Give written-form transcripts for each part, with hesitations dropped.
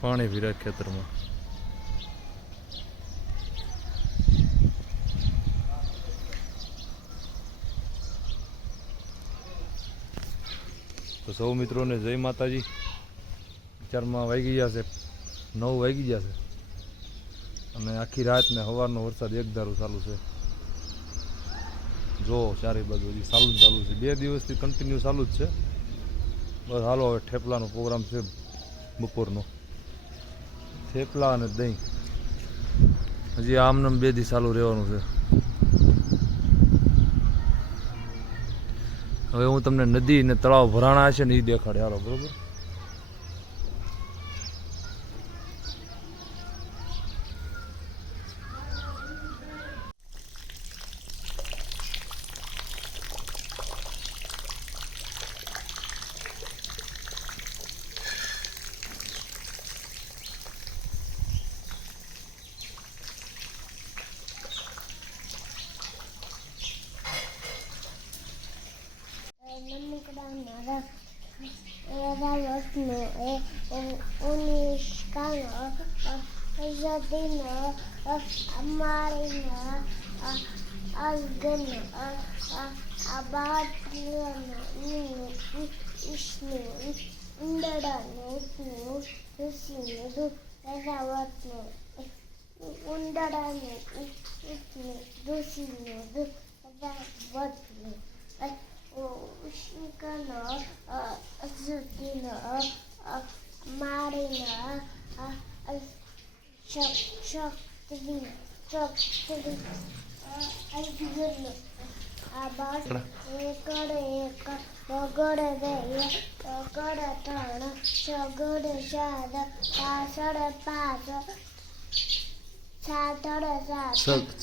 પાણી ભીરા ખેતરમાં. તો સૌ મિત્રોને જય માતાજી. વિચારમાં વાગી ગયા છે 9 વાગી ગયા છે અને આખી રાત ને સવારનો વરસાદ એક ધારું ચાલુ છે. જો ચારે બાજુ ચાલુ છે, 2 દિવસથી કન્ટિન્યુ ચાલુ જ છે. બસ હાલો હવે થેપલાનો પ્રોગ્રામ છે બપોરનો. થેપલા અને દહીં હજી આમને 2 દી ચાલુ રહેવાનું છે. હવે હું તમને નદી ને તળાવ ભરાણા છે ને એ દેખાડે. હાલો બરોબર.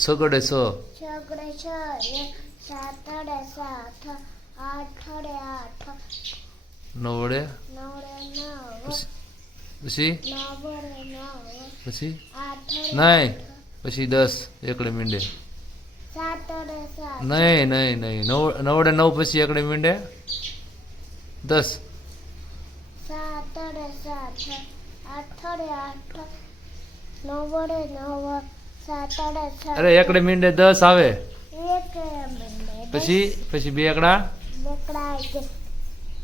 સગડે સ નવડે પછી નહીં પછી 10 એકડે મીંડે નહીં નહીં નહીં નવડે 9 પછી એકડે મીંડે 10 અરે એકડે મીંડે 10 આવે પછી 2 એકડા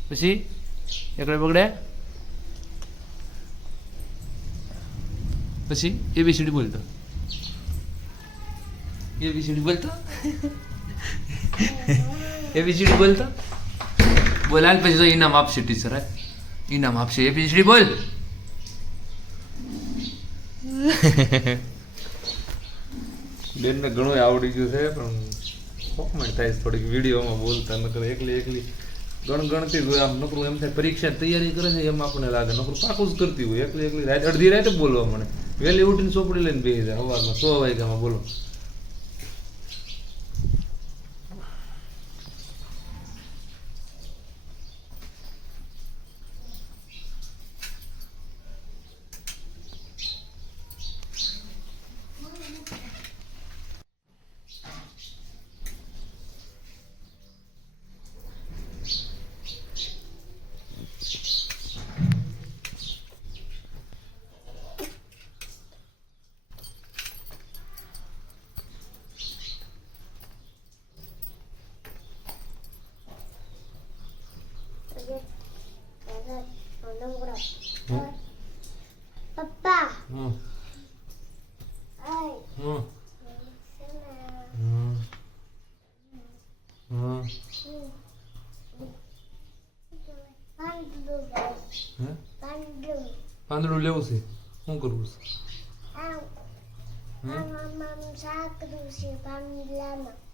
પછી એકડે બગડે પછી એબીસીડી બોલતો એબીસીડી બોલતો બોલાલ પછી તો ઇનામ આપશે ટીચર. ઇનામ આપશે. એબીસીડી બોલ. બેનને ઘણું આવડી ગયું છે પણ કોકમેન્ટ થાય થોડીક વિડીયોમાં બોલતા નકર એકલી ગણગણતી હોય. આમ નકરું એમ થાય પરીક્ષા તૈયારી કરે છે એમ આપણને લાગે. નકરું પાકું જ કરતી હોય. એકલી રાત અડધી રાતે બોલવા મને વહેલી ઉઠીને ચોપડી લઈને બેસી જાય સવારમાં 100 વાગ્યામાં. બોલો. Papa. પાંદડું લેવું છે. શું કરવું છે?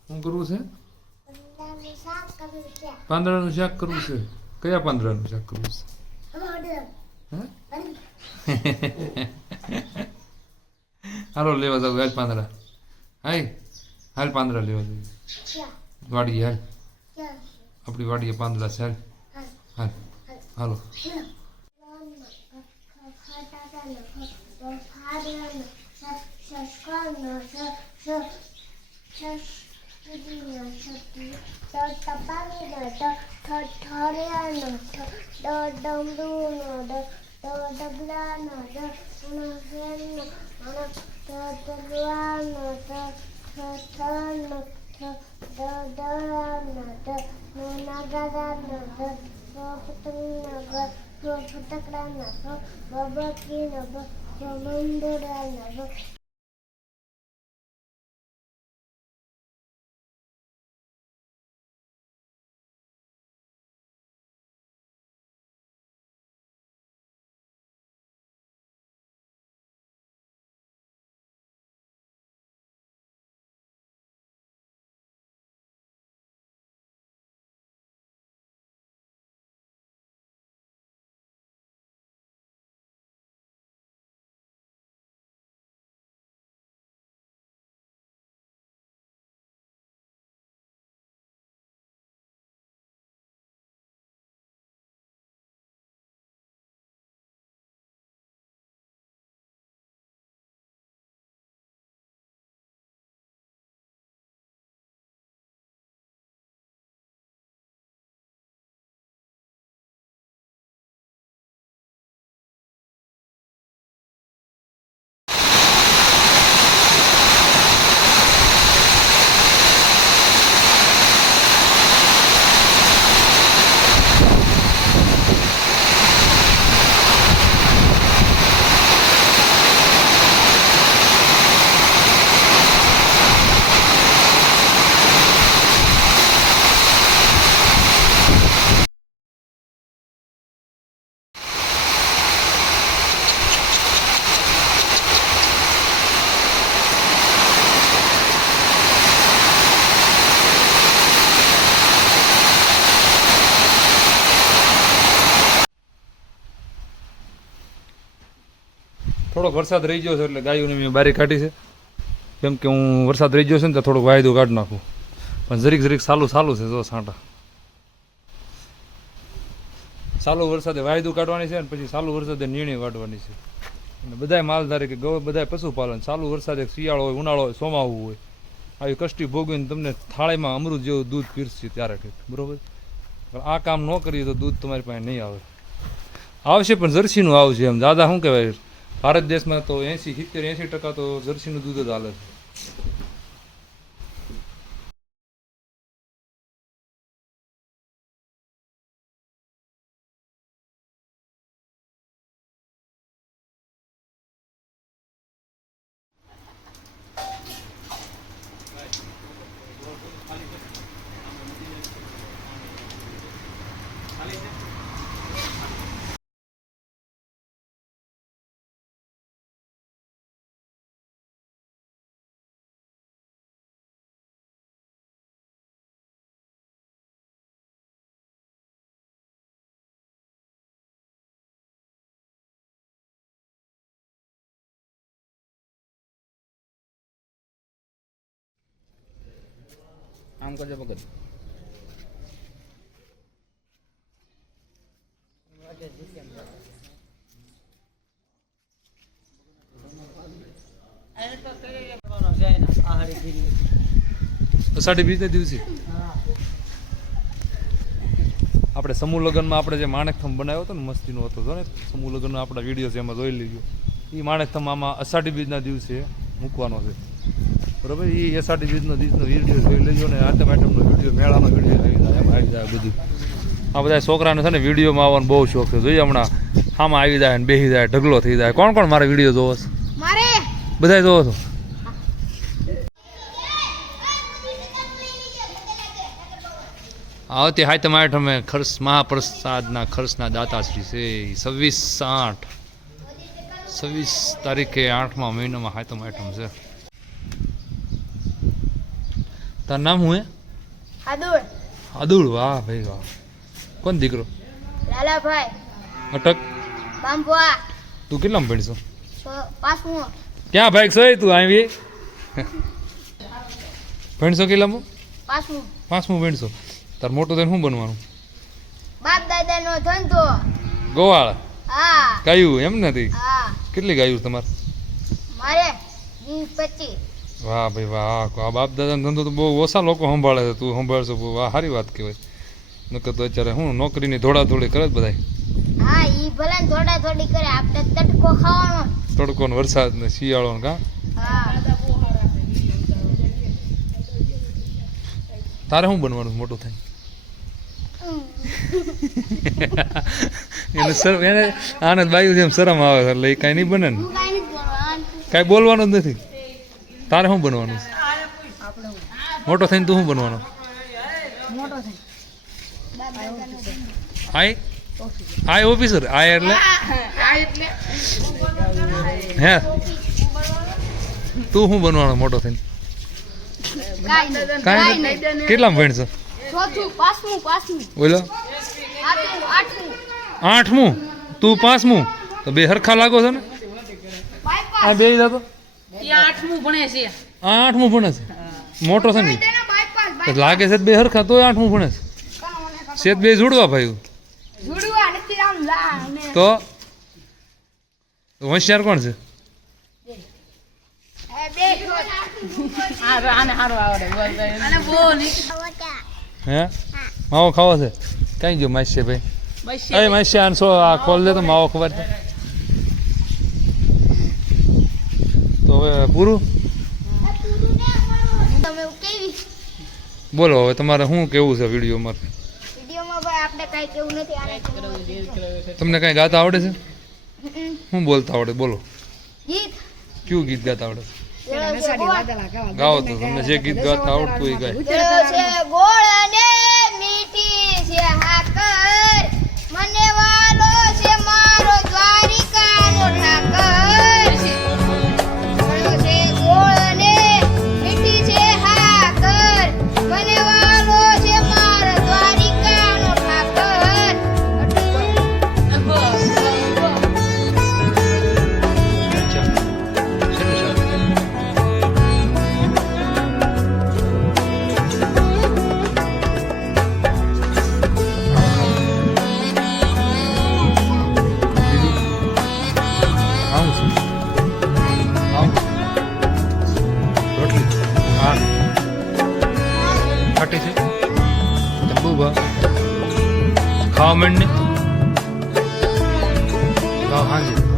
શું કરવું છે? પાંદડાનું શાક કરવું છે. કયા પાંદડાનું શાક કરવું છે? હાલો લેવા જાવ. હાલ પાંદડા. હાલ પાંદડા લેવા જાવ. વાડીએ હાલ. આપણી વાડીએ પાંદડા છે. હાલ હાલો. તો ડબલાનો ડ ણ હેનો ણ તો ડબલાનો ડ થ થનો થ દ દળાનો દ નો નાગારાનો દ પતંગનો ગ ફટકડાનો બબકીનો બ મંદોરાનો બ થોડોક વરસાદ રહી ગયો છે એટલે ગાયોને મેં બારી કાઢી છે, કેમ કે હું વરસાદ રહી ગયો છે ને તો થોડોક વાયદો કાઢી નાખું, પણ જરીક જરીક સાલું છે જો સાંટા ચાલુ વરસાદે વાયદું કાઢવાની છે ને પછી ચાલુ વરસાદે નીણી કાઢવાની છે. અને બધાય માલધારી કે બધાય પશુપાલન ચાલુ વરસાદે શિયાળો હોય, ઉનાળો હોય, ચોમાવું હોય, આવી કષ્ટી ભોગવીને તમને થાળીમાં અમૃત જેવું દૂધ પીરસી ત્યારે કંઈક બરોબર. આ કામ ન કરીએ તો દૂધ તમારી પાસે નહીં આવે, આવશે પણ જર્સીનું આવશે. એમ દાદા શું કહેવાય, ભારત દેશમાં તો 80% તો જર્સીનું દૂધ જ હાલે છે. આમ કરજો ભગત. અષાઢી બીજના દિવસે આપણે સમૂહ લગ્નમાં આપણે જે માણેકથમ બનાવ્યો હતો ને, મસ્તીનો હતો ને સમૂહ લગ્નનો આપણા વિડીયો છે, એમાં જોઈ લેજો. એ માણેકથમ આમાં અષાઢી બીજના દિવસે મૂકવાનો છે બરાબર. એ અષાઢી બીજનો વિડીયો જોઈ લેજો ને આતમ આઈટમનો વિડીયો, મેળાનો વિડીયો આવી જાય, એમાં આવી જાય બધું. આ બધા છોકરાને છે ને વિડીયોમાં આવવાનો બહુ શોખ છે. જોઈએ હમણાં આમાં આવી જાય ને બેસી જાય, ઢગલો થઈ જાય. કોણ કોણ મારા વિડીયો જોવો છો? બધા જોવો છો? આવતી હાતમ આઠમે ખર્ચ મહાપ્રસાદના ખર્ચના દાતાશ્રી છે 26 તારીખે 8મા મહિનામાં હાતમ આઠમ છે. તારું નામ શું હે? આદુળ. વાહ ભાઈ વાહ. કોણ દીકરો? લાલાભાઈ અટક. બાંબુઆ. તું કેટલામાં ભણશો? પાંચમું. ક્યાં ભાઈ છો તું? આવી ભણશો કેટલામાં? પાંચમું ભણશો. તાર મોટું થઈને શું બનવાનું? બાપ દાદાનો ધંધો. ગોવાળ. હા. ગાયું એમ નથી? હા. કેટલી ગાયું તમારે? મારે 25. વાહ ભાઈ વાહ. આ બાપ દાદાનો ધંધો તો બહુ ઓછા લોકો સંભાળે છે, તું સંભાળશો. વાહ સારી વાત કહેવાય. નકર તો અત્યારે હું નોકરીની દોડાદોડી કરે જ બધાય. હા ઈ ભલે ને થોડા થોડી કરે આપણે તડકો ખાવાનો તડકો ને વરસાદ ને શિયાળો ને કા હા તારે શું બનવાનું છે મોટું થાય એને આનંદ બાયું જેમ શરમ આવે છે એટલે એ કાંઈ નહીં બને ને હું કાઈ નથી બોલવાનું કાંઈ બોલવાનું જ નથી તારે શું બનવાનું છે મોટો થઈને તું શું બનવાનો મોટો થાય આઈ ઓફિસર આઈ એટલે હે તું શું બનવાનો મોટો થઈને કાંઈ નહીં કેટલામાં ભણશો ચોથું પાંચમું બોલો આઠમું 8મું તું 5મું તો બે હરખા લાગો છો ને આ બે જતો આઠમું ભણે છે 8મું ભણે છે મોટો છે ને ઈ. તો લાગે છે બે હરખા તોય 8મું ભણે છે શેત બે જોડવા ભાઈ તો હોશિયાર કોણ છે આને સારું આવડે અને બોલ હે માવો ખાવો છે કઈ ગયો માસી ભાઈ બસ અરે માસી આને આ ખોલ દે તો માવો ખબર છે તો હવે પૂરું તમે કેવી બોલો હવે તમારે શું કેવું છે વિડીયોમાં વિડીયોમાં ભાઈ આપણે કાઈ કેવું નથી આને તમને કાંઈ ગાતા આવડે છે શું બોલતા આવડે બોલો ગીત કયું ગીત ગાતા આવડે છે ગાઓ તો તમને જે ગીત ગાતા આવડતું હોય એ ગાય ગોળ અને મીઠી છે હાકર મને વાલો છે મારો દ્વારિકાનો ઠાકર છે ગોળ અને મીઠી છે હાકર મને વાલો છે મારો દ્વારિકાનો ઠાકર ખાવા માંડ ને ખાવ હાંજે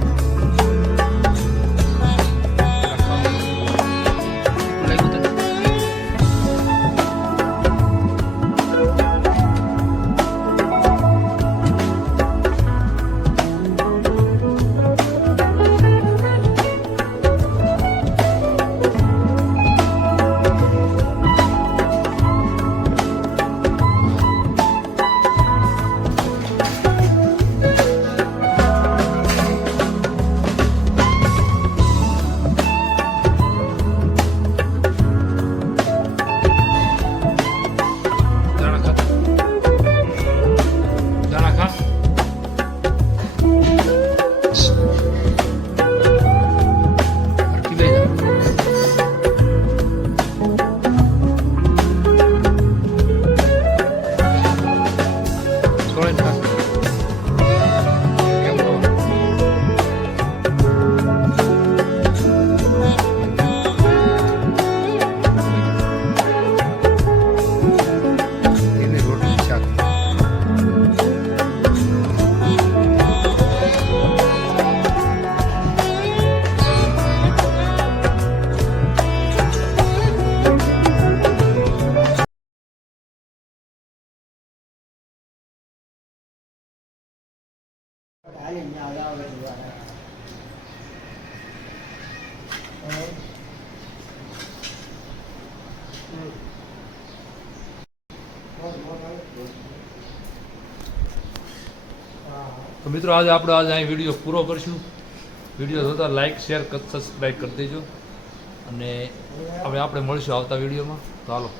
તો મિત્રો આજે આપણે અહીં વિડીયો પૂરો કરશું વિડીયો જોતા લાઈક શેર સબસ્ક્રાઈબ કરી દેજો અને હવે આપણે મળીશું આવતા વિડીયોમાં તો હાલો